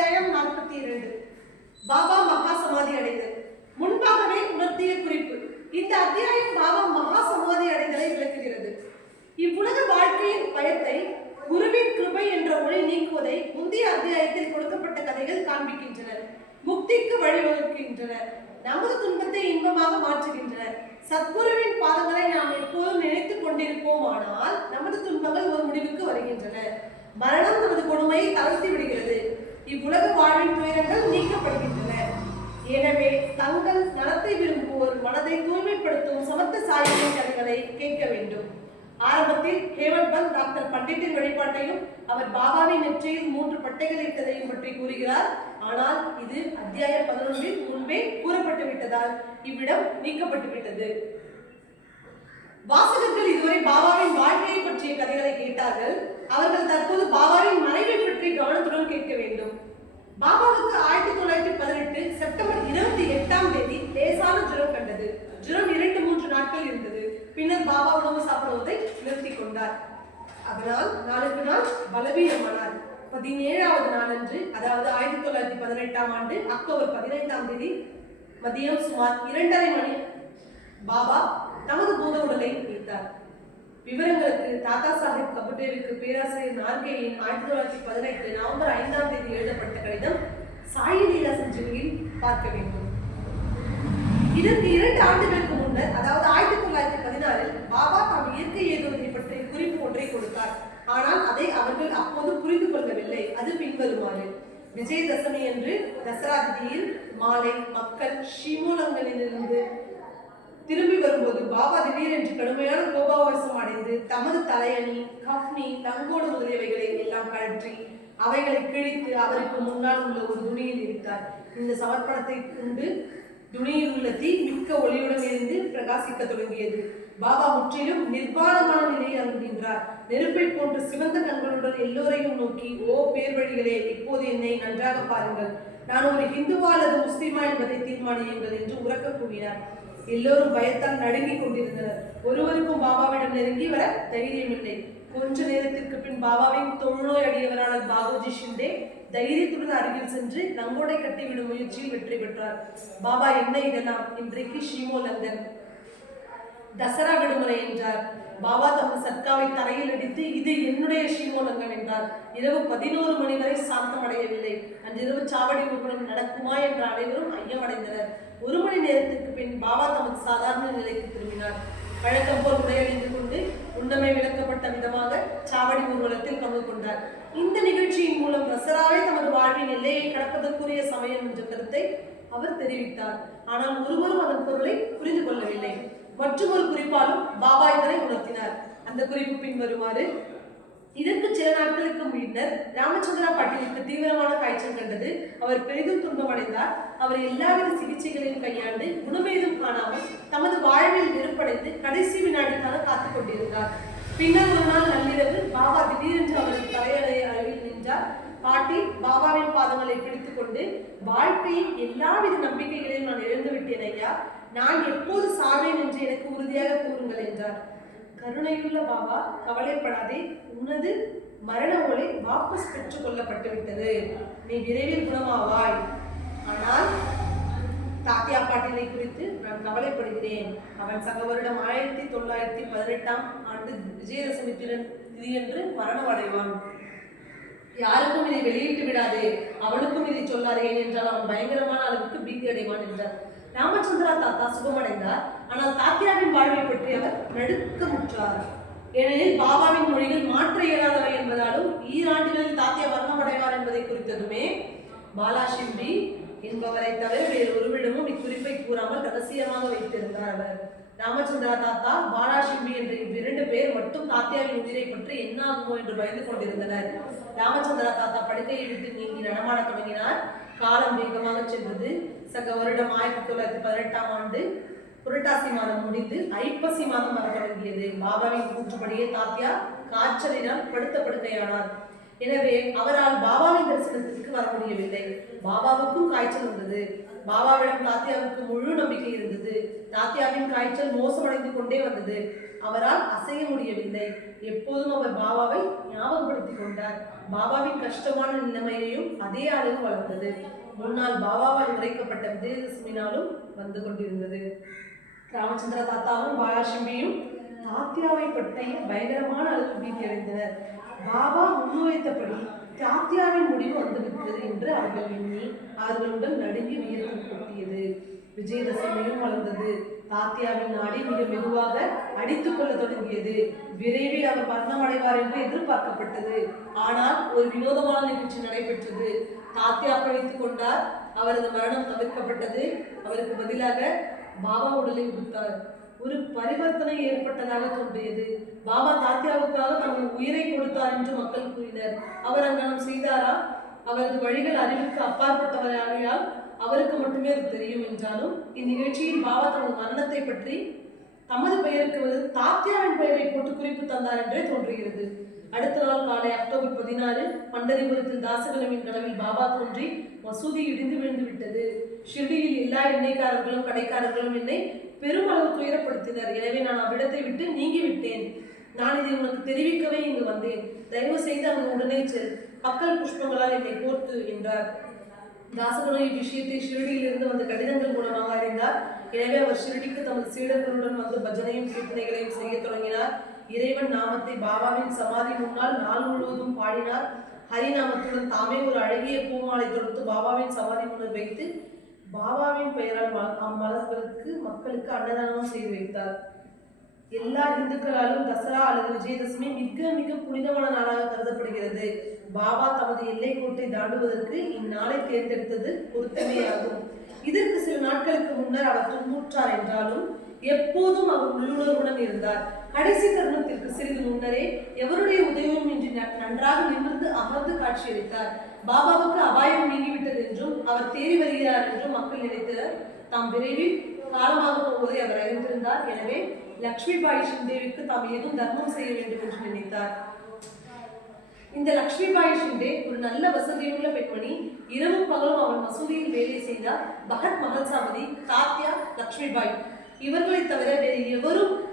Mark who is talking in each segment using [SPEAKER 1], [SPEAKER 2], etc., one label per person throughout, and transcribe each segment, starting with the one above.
[SPEAKER 1] அத்தியாயம் நாற்பத்தி இரண்டு பாபா மகா சமாதி அடைதல். முன்பாகவே உணர்த்திய குறிப்பு. இந்த அத்தியாயம் பாபா மகா சமாதி அடைதலை விளக்குகிறது. இவ்வுலக வாழ்க்கையின் பயத்தை குருவின் கிருபை என்ற ஒளி நீக்குவதை முந்தைய அத்தியாயத்தில் கொடுக்கப்பட்ட கதைகள் காண்பிக்கின்றன. முக்திக்கு வழிவகுக்கின்றன. நமது துன்பத்தை இன்பமாக மாற்றுகின்றன. சத்குருவின் பாதங்களை நாம் எப்போதும் நினைத்துக் கொண்டிருப்போமானால் நமது துன்பங்கள் ஒரு முடிவுக்கு வருகின்றன. மரணம் நமது கொடுமையை தளர்த்தி விடுகிறது. இவ்வுலக வாழ்வின் துயரங்கள் நீக்கப்படுகின்றன. எனவே தங்கள் நலத்தை விரும்புவோர் மனதை தூய்மைப்படுத்தும் சமத்த சாயியின் கதைகளை கேட்க வேண்டும். ஆரம்பத்தில் ஹேமந்த் பந்த் டாக்டர் பண்டிட்டின் வழிபாட்டையும் அவர் பாபாவின் நெற்றியில் மூன்று பட்டைகள் இட்டதையும் பற்றி கூறுகிறார். ஆனால் இது அத்தியாயம் பதினொன்றில் முன்பே கூறப்பட்டு விட்டதால் இவ்விடம் நீக்கப்பட்டு விட்டது. வாசகர்கள் இதுவரை பாபாவின் வாழ்க்கையை பற்றிய கதைகளை கேட்டார்கள். அவர்கள் தற்போது பாபாவின் மனைவி பற்றி கவனத்துடன் கேட்க வேண்டும். பாபாவுக்கு ஆயிரத்தி தொள்ளாயிரத்தி பதினெட்டு செப்டம்பர் இருபத்தி எட்டாம் தேதி லேசான ஜுரம் கண்டது. ஜுரம் இரண்டு மூன்று நாட்கள் இருந்தது. பின்னர் பாபா உணவு சாப்பிடுவதை நிறுத்தி கொண்டார். அதனால் நாளுக்கு நாள் பலவீனமானார். பதினேழாவது நாளன்று அதாவது ஆயிரத்தி தொள்ளாயிரத்தி பதினெட்டாம் ஆண்டு அக்டோபர் பதினைந்தாம் தேதி மதியம் சுமார் இரண்டரை மணி பாபா தமது பூத உடலை வைத்தார் விவரங்களுக்கு தாத்தா சாஹிப் கபுட்டேவுக்கு பேராசிரியர் நார்கேயின் ஆயிரத்தி தொள்ளாயிரத்தி பதினெட்டு நவம்பர் ஐந்தாம் தேதி எழுதப்பட்ட கடிதம் சாயி லீலா சஞ்சீவியில் பார்க்க வேண்டும். இதற்கு இரண்டு ஆண்டுகளுக்கு முன்னர் அதாவது ஆயிரத்தி தொள்ளாயிரத்தி பதினாறில் பாபா தாம் இயற்கை ஏதுவதை பற்றிய குறிப்பு ஒன்றை கொடுத்தார். ஆனால் அதை அவர்கள் அப்போது புரிந்து கொள்ளவில்லை. அது பின்வருமாறு. விஜயதசமி அன்று தசரா திதியில் மாலை மக்கள் ஸ்ரீமூலங்களிலிருந்து திரும்பி வரும்போது பாபா திடீரென்று கடுமையான கோபாவசம் அடைந்து தமது தலையணி கஃப்னி தங்கோடு முதலியவைகளை எல்லாம் கழற்றி அவைகளை கிழித்து அவருக்கு முன்னால் உள்ள ஒரு துணியில் இருந்தார் இந்த சமர்ப்பணத்தை கொண்டு துணியில் உள்ள தீ மிக்க ஒளியுடன் இருந்து பிரகாசிக்க தொடங்கியது. பாபா முற்றிலும் நிர்வாணமான நிலையில் அணுகின்றார் நெருப்பை போன்ற சிவந்த கண்களுடன் எல்லோரையும் நோக்கி ஓ பேர்வழிகளே இப்போது என்னை நன்றாக பாருங்கள். நான் ஒரு ஹிந்துவா அல்லது முஸ்லிமா என்பதை தீர்மானியுங்கள் என்று உறக்க கூறினார் எல்லோரும் பயத்தால் நடுங்கிக் கொண்டிருந்தனர். ஒருவருக்கும் பாபாவிடம் நெருங்கி வர தைரியமில்லை. கொஞ்ச நேரத்திற்கு பின் பாபாவின் தொழுநோய் அடியவரான பாபுஜி ஷிண்டே தைரியத்துடன் அருகில் சென்று நங்கோடை கட்டிவிடும் முயற்சியில் வெற்றி பெற்றார். பாபா என்ன இதெல்லாம்? இன்றைக்கு ஷீமோ லங்கன். தசரா விடுமுறை என்றார். பாபா தமது சர்க்காவை தரையில் அடித்து இது என்னுடைய ஸ்ரீமோலங்கம் என்றார். இரவு பதினோரு மணி வரை சாந்தமடையவில்லை. அன்றிரவு சாவடி ஊர்வலம் நடக்குமா என்ற அனைவரும் ஐயமடைந்தனர். ஒரு மணி நேரத்திற்கு பின் பாபா தமது சாதாரண நிலைக்கு திரும்பினார். வழக்கம் போல் உடையணிந்து கொண்டு உண்ணமை விளக்கப்பட்ட விதமாக சாவடி ஊர்வலத்தில் பங்கு கொண்டார். இந்த நிகழ்ச்சியின் மூலம் ரசராவே தமது வாழ்வின் எல்லையை கடப்பதற்குரிய சமயம் என்ற கருத்தை அவர் தெரிவித்தார். ஆனால் ஒருவரும் அதன் பொருளை புரிந்து கொள்ளவில்லை. மற்றும் ஒரு குறிப்பாலும் பாபா இதனை உணர்த்தினார். அந்த குறிப்பு பின்வருமாறு இதற்கு சில நாட்களுக்கு முன்னர் ராமச்சந்திரா பாட்டீலுக்கு தீவிரமான காய்ச்சல் கண்டது. அவர் பெரிதும் துன்பமடைந்தார். அவர் எல்லாவித சிகிச்சைகளையும் கையாண்டு குணமேதும் காணாமல் தமது வாழ்வில் வெறுப்படைந்து கடைசி வினாடிக்காக காத்துக் கொண்டிருந்தார். பின்னர் ஒரு நாள் நள்ளிரவு பாபா திடீரென்று அவரது தலையணை அருகில் நின்றார். பாட்டி பாபாவின் பாதங்களை பிடித்துக் கொண்டு வாழ்க்கையின் எல்லாவித நம்பிக்கைகளையும் நான் இழந்து விட்டேன் ஐயா. நான் எப்போது சாவேன் என்று எனக்கு உறுதியாக கூறுங்கள் என்றார். கருணையுள்ள பாபா கவலைப்படாதே. உனது மரண ஒளி வாபஸ் பெற்றுக் கொள்ளப்பட்டு விட்டது நீ விரைவில் குணமாவாய். ஆனால் தாத்தியா பாட்டிலை குறித்து நான் கவலைப்படுகிறேன். அவன் சக வருடம் ஆயிரத்தி தொள்ளாயிரத்தி பதினெட்டாம் ஆண்டு விஜயதசமி திறன் திதியன்று மரணம் அடைவான் யாருக்கும் இதை வெளியிட்டு விடாதே. அவனுக்கும் இதை சொல்லாதே ஏனென்றால் அவன் பயங்கரமான அளவுக்கு பீதி அடைவான் என்றார். ராமச்சந்திரா தாத்தா சுகமடைந்தார். ஆனால் தாத்தியாவின் வாழ்வை பற்றி அவர் நடுக்கமுற்றார். ஏனெனில் பாபாவின் மொழிகள் மாற்ற இயலாதவை என்பதாலும் ஈராண்டுகளில் தாத்திய வர்ணமடைவார் என்பதை குறித்ததுமே பாலா ஷிம்பி என்பவரை தவிர வேறு ஒருவிடமும் இக்குறிப்பை கூறாமல் ரகசியமாக வைத்திருந்தார் அவர். ராமச்சந்திரா தாத்தா பாலா ஷிம்பி என்ற இவ்விரண்டு பேர் மட்டும் தாத்தியாவின் உயிரை பற்றி என்ன ஆகுமோ என்று பயந்து கொண்டிருந்தனர். ராமச்சந்திரா தாத்தா படுக்கையை விட்டு நீங்கி நடமாடத் தொடங்கினார் காலம் வேகமாக சென்றது. சக வருடம் ஆயிரத்தி தொள்ளாயிரத்தி பதினெட்டாம் ஆண்டு புரட்டாசி மாதம் முடிந்து ஐப்பசி மாதம் வர தொடங்கியது பாபாவின் கூற்றுப்படியே தாத்தியா காய்ச்சலினால் படுத்த படுக்கையானார் எனவே அவரால் பாபாவின் தரிசனத்திற்கு வர முடியவில்லை. பாபாவுக்கும் காய்ச்சல் வந்தது. பாபாவிடம் தாத்தியாவுக்கு முழு நம்பிக்கை இருந்தது. தாத்தியாவின் காய்ச்சல் மோசமடைந்து கொண்டே வந்தது. அவரால் அசைய முடியவில்லை. எப்போதும் அவர் பாபாவை ஞாபகப்படுத்திக் கொண்டார். பாபாவின் கஷ்டமான நிலைமையையும் அதே அளவு வளர்ந்தது முன்னால் பாபாவால் உரைக்கப்பட்ட விஜயதசமினாலும் வந்து கொண்டிருந்தது. ராமச்சந்திர தாத்தாவும் பாலாசிம்பியும் தாத்தியாவை பற்றி பயங்கரமான அளவு பீதி அடைந்தனர். பாபா முன்வைத்தபடி தாத்தியாவின் முடிவு வந்துவிட்டது என்று அவர்கள் எண்ணி அவர்களுடன் நடுங்கி வியர்த்து கொட்டியது விஜயதசமியும் வளர்ந்தது. தாத்தியாவின் நாடி மிக மெதுவாக அடித்துக் கொள்ள தொடங்கியது. விரைவில் அவர் மரணம் அடைவார் என்று எதிர்பார்க்கப்பட்டது. ஆனால் ஒரு வினோதமான நிகழ்ச்சி நடைபெற்றது. தாத்தியா பழித்துக் கொண்டார். அவரது மரணம் தவிர்க்கப்பட்டது. அவருக்கு பதிலாக பாபா உடலை உடுத்தார் ஒரு பரிவர்த்தனை ஏற்பட்டதாக தோன்றியது. பாபா தாத்தியாவுக்காக தனது உயிரை கொடுத்தார் என்று மக்கள் கூறினர். அவர் அங்கனம் செய்தாரா? அவரது வழிகள் அறிவுக்கு அப்பாற்பட்டவராகையால் அவருக்கு மட்டுமே அது தெரியும் என்றாலும் இந்நிகழ்ச்சியில் பாபா தனது மரணத்தை பற்றி தமது பெயருக்கு தாத்தியாவின் பெயரை போட்டு குறிப்பு தந்தார் என்றே தோன்றுகிறது. அடுத்த நாள் காலை அக்டோபர் பதினாறு பண்டரிபுரத்தில் தாசகலமின் கனவில் பாபா தோன்றி மசூதி இடிந்து விழுந்து விட்டது. ஷிர்டியில் எல்லா எண்ணெய்க்காரர்களும் கடைக்காரர்களும் என்னை பெருமளவு துயரப்படுத்தினர். எனவே நான் அவ்விடத்தை விட்டு நீங்கி விட்டேன் நான் இதை உனக்கு தெரிவிக்கவே இங்கு வந்தேன். தயவு செய்து அங்கு உடனே செல். பக்கல் புஷ்பங்களால் என்னை கோர்த்து என்றார். தாசகனும் இவ்விஷயத்தை ஷிரடியில் இருந்து வந்த கடிதங்கள் மூலமாக அறிந்தார். எனவே அவர் ஷிரடிக்கு தமது சீடர்களுடன் வந்து பஜனையும் கீர்த்தனைகளையும் செய்ய தொடங்கினார். இறைவன் நாமத்தை பாபாவின் சமாதி முன்னால் நாள் முழுவதும் பாடினார். ஹரிநாமத்துடன் தாமே ஒரு அழகிய பூமாலை தொடுத்து பாபாவின் சமாதி முன்னர் வைத்து பாபாவின் பெயரால் ம- அம்மலர்களுக்கு மக்களுக்கு அன்னதானம் செய்து வைத்தார். எல்லா இந்துக்களாலும் தசரா அல்லது விஜயதசமி மிக மிக புனிதமான நாளாக கருதப்படுகிறது. பாபா தமது எல்லை கோட்டை தாண்டுவதற்கு இந்நாளை தேர்ந்தெடுத்தது பொருத்தமையாகும். இதற்கு சில நாட்களுக்கு முன்னர் அவர் துன்புற்றார் என்றாலும் எப்போதும் அவர் உள்ளுணர்வுடன் இருந்தார். கடைசி தருணத்திற்கு சிறிது முன்னரே எவருடைய உதவியும் இன்றி ந- நன்றாக நிமிர்ந்து அமர்ந்து காட்சியளித்தார். பாபாவுக்கு அபாயம் நீங்கிவிட்டது என்றும் அவர் தேறி வருகிறார் என்றும் மக்கள் நினைத்தனர். தாம் விரைவில் காலமாக போவதை அவர் அறிந்திருந்தார். எனவே லக்ஷ்மி பாய் சிந்தேவிக்கு தாம் ஏதும் தர்மம் செய்ய வேண்டும் என்று நினைத்தார். இந்த லக்ஷ்மி பாய் ஷிண்டே ஒரு நல்ல வசதியுள்ள பெண்மணி. இரவும் பகலும் அவள் மசூதியில் வேலை செய்தார். பகத் மகல்சாபதி தாத்யா லக்ஷ்மி பாய் இவர்களை தவிர வேறு எவரும்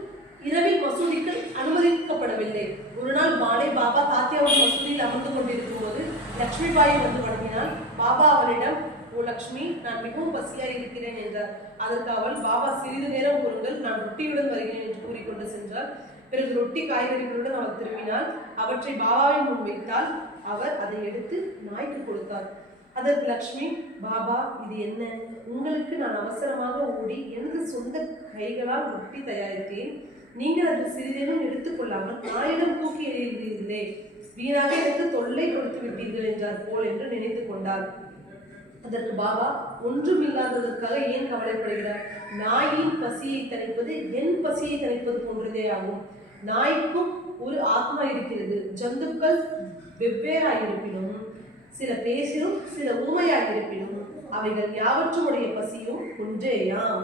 [SPEAKER 1] இரவில் மசூதிக்கு அனுமதிக்கப்படவில்லை. ஒரு நாள் மாலை பாபா தாத்தியாவுடன் மசூதியில் அமர்ந்து கொண்டிருக்கும் போது லக்ஷ்மி பாய் வந்து வணங்கினாள் பாபா அவரிடம் ஓ லக்ஷ்மி நான் மிகவும் பசியாய் இருக்கிறேன் என்றார். அதற்கு அவள் பாபா சிறிது நேரம் பொருங்கள் நான் ரொட்டியுடன் வருகிறேன் என்று கூறிக்கொண்டு சென்றார் பிறகு ரொட்டி காய்கறிகளுடன் அவள் திரும்பினாள். அவற்றை பாபாவின் முன் வைத்தால் அவர் அதை எடுத்து நாய்க்கு கொடுத்தார். அதற்கு லக்ஷ்மி பாபா இது என்ன? உங்களுக்கு நான் அவசரமாக ஓடி எனது சொந்த கைகளால் ரொட்டி தயாரித்தேன். நீங்கள் அதில் சிறிதேனும் எடுத்துக்கொள்ளாமல் நாயிடம் தூக்கி எறிகிறீர்களே வீணாக எனக்கு தொல்லை கொடுத்து விட்டீர்கள் என்றார் போல் என்று நினைத்து கொண்டார். அதற்கு பாபா ஒன்றும் இல்லாததற்காக ஏன் கவலைப்படுகிறார் நாயின் பசியை தணிப்பது என் பசியை தணிப்பது போன்றதே ஆகும். நாய்க்கும் ஒரு ஆத்மா இருக்கிறது. ஜந்துக்கள் வெவ்வேறாயிருப்பினும் சில பேசிலும் சில ஊமையாயிருப்பினும் அவைகள் யாவற்றுமுடைய பசியும் ஒன்றேயாம்.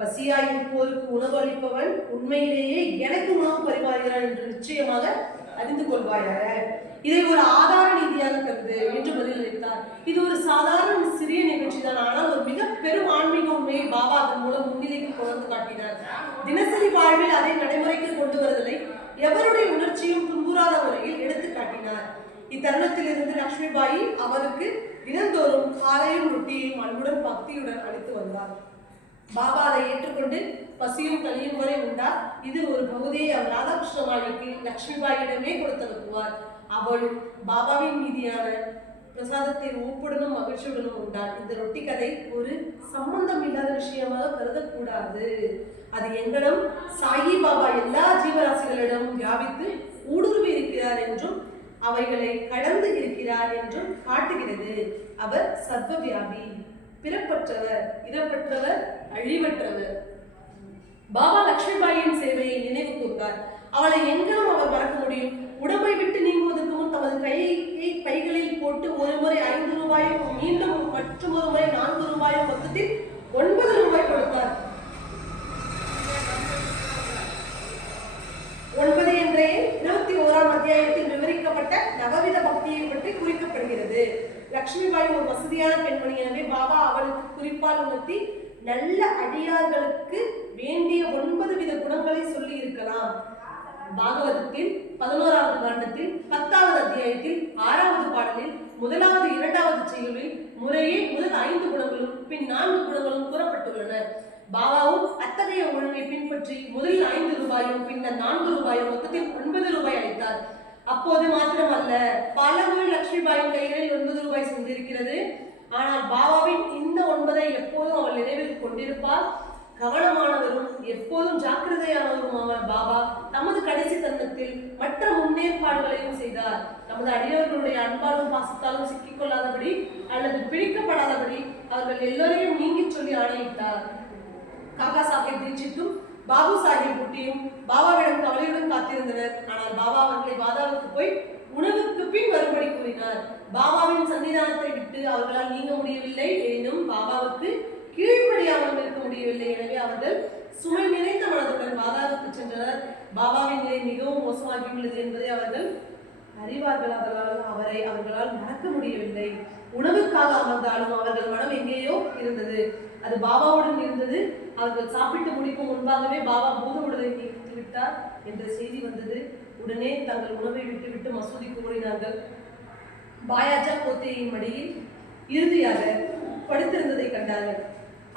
[SPEAKER 1] பசியாயிருப்போருக்கு உணவு அளிப்பவன் உண்மையிலேயே எனக்கு உணவு பரிமாறுகிறான் என்று நிச்சயமாக அறிந்து கொள்வாயாக. இதை ஒரு ஆதார நீதியாக கருது என்று பதிலளித்தார். இது ஒரு சாதாரண சிறிய நிகழ்ச்சி தான். ஆனால் ஒரு மிக பெரும் ஆன்மீக உண்மையை பாபா அதன் மூலம் முன்னிலைக்கு கொண்டு காட்டினார். தினசரி வாழ்வில் அதை நடைமுறைக்கு கொண்டு வருதலை எவருடைய உணர்ச்சியும் துன்புறாத முறையில் எடுத்து காட்டினார். இத்தருணத்தில் இருந்து லட்சுமிபாயி அவருக்கு தினந்தோறும் காலையும் ரொட்டியையும் அன்புடன் பக்தியுடன் அளித்து வந்தார். பாபா அதை ஏற்றுக்கொண்டு பசியும் கலியும் வரை உண்டார் இது ஒரு பகுதியை அவர் ராதாகிருஷ்ண மாளிகைக்கு லட்சுமிபாயிடமே அவளும் பாபாவின் மீதியான பிரசாதத்தை ஒப்புடனும் மகிழ்ச்சியுடனும் உண்டார் இந்த ரொட்டி கதை ஒரு சம்பந்தம் இல்லாத விஷயமாக கருதக்கூடாது. அது எங்களிடம் சாயி பாபா எல்லா ஜீவராசிகளிடமும் வியாபித்து ஊடுருவி இருக்கிறார் என்றும் அவைகளை கடந்து இருக்கிறார் என்றும் காட்டுகிறது. அவர் சர்வ வியாபி. பிறப்பற்றவர் இறப்பற்றவர் அழிவற்றவர். பாபா லட்சுமிபாயின் சேவையை நினைவு கூர்ந்தார். அவளை எங்கும் அவர் மறக்க முடியும். உடம்பை விட்டு நீங்குவதற்கு முன் தமது கையை பைகளில் போட்டு ஒரு முறை ஐந்து ரூபாயும் மீண்டும் மற்றொரு முறை நான்கு ரூபாயும் மொத்தத்தில் ஒன்பது ரூபாய் கொடுத்தார் ஒன்பது என்ற எண் இருபத்தி ஓராம் அத்தியாயத்தில் விவரிக்கப்பட்ட நவவித பக்தியை பற்றி குறிக்கப்படுகிறது லக்ஷ்மிபாய் ஒரு வசதியான பெண்மணி. எனவே பாபா அவளுக்கு குறிப்பால் உணர்த்தி நல்ல அடியார்களுக்கு வேண்டிய ஒன்பது வித குணங்களை சொல்லி இருக்கலாம். பாகவதத்தில் பதினோராவது காண்டத்தில் பத்தாவது அத்தியாயத்தில் ஆறாவது பாடலில் முதலாவது இரண்டாவது செயலில் முறையே முதல் ஐந்து குணங்களும் பின் நான்கு குணங்களும் கூறப்பட்டுள்ளன. பாபாவும் அத்தகைய ஒழுங்கை பின்பற்றி முதலில் ஐந்து ரூபாயும் பின்னர் நான்கு ரூபாயும் மொத்தத்தில் ஒன்பது ரூபாய் அளித்தார். அப்போது மாத்திரமல்ல பல முறை லட்சுமிபாயின் கைகளில் ஒன்பது ரூபாய் சென்றிருக்கிறது. ஆனால் பாபாவின் இந்த ஒன்பதை எப்போதும் அவள் நினைவில் கொண்டிருப்பார் கவனமானவரும் எப்போதும் ஜாக்கிரதையானவரும் பாபா. தமது கடைசி தந்தத்தில் மற்ற முன்னேற்பாடுகளையும் செய்தார். நமது அடியவர்களுடைய அன்பாலும் பாசத்தாலும் சிக்கிக்கொள்ளாதபடி அல்லது பிடிக்கப்படாதபடி அவர்கள் எல்லோரையும் நீங்கிச் சொல்லி ஆணையிட்டார். காக்கா சாஹிப் தீட்சித்தும் பாபு சாஹிப் குட்டியும் பாபாவிடம் கவலையுடன் காத்திருந்தனர். ஆனால் பாபா அவர்களை வாதா போய் உணவுக்கு பின் வரும்படி கூறினார். பாபாவின் சன்னிதானத்தை விட்டு அவர்களால் நீங்க முடியவில்லை. எனினும் பாபாவுக்கு கீழ்ப்படியாமல் இருக்க முடியவில்லை. எனவே அவர்கள் சுமை நிறைந்த மனதுடன் பாபாவுக்கு சென்றனர். பாபாவின் நிலை மிகவும் மோசமாகியுள்ளது என்பதை அவர்கள் அறிவார்கள். அவர்களால் அவரை அவர்களால் மறக்க முடியவில்லை. உணவுக்காக அமர்ந்தாலும் அவர்கள் மனம் எங்கேயோ இருந்தது. அது பாபாவுடன் இருந்தது. அவர்கள் சாப்பிட்டு முடிக்கும் முன்பாகவே பாபா பூத உடலை நீக்கித்து விட்டார் என்ற செய்தி வந்தது. உடனே தங்கள் உணவை விட்டுவிட்டு மசூதிக்கு ஓடினார்கள் பாயாஜா கோத்தையின் மடியில் இறுதியாக படுத்திருந்ததை கண்டார்கள்.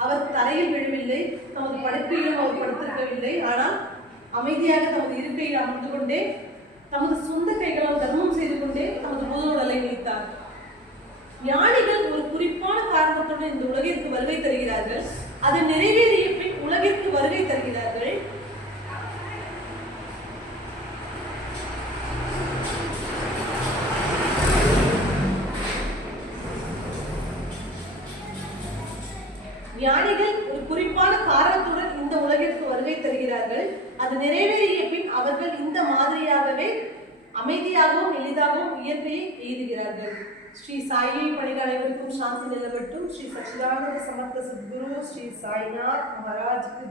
[SPEAKER 1] அவர் தரையில் விழவில்லை தமது படுக்கையிலும் அவர் படுத்திருக்கவில்லை. ஆனால் அமைதியாக தமது இருக்கையில் அமர்ந்து கொண்டே தமது சொந்த கைகளால் தர்மம் செய்து கொண்டே தமது பூத உடலை வைத்தார் ஞானிகள் ஒரு குறிப்பான காரணத்துடன் இந்த உலகிற்கு வருகை தருகிறார்கள். அது நிறைவேறிய பின் உலகிற்கு வருகை தருகிறார்கள். ஞானிகள் ஒரு குறிப்பான காரணத்துடன் இந்த உலகிற்கு வருகை தருகிறார்கள். அது நிறைவேறிய பின் அவர்கள் இந்த மாதிரியாகவே அமைதியாகவும் எளிதாகவும் இயற்கையை எய்துகிறார்கள். ஸ்ரீ சாயி பணிகள் அனைவருக்கும் சாந்தி நிலவட்டும். ஸ்ரீ சச்சிதானந்த சமர்த்த சத்குரு ஸ்ரீ சாய்நாத் மகாராஜுக்கு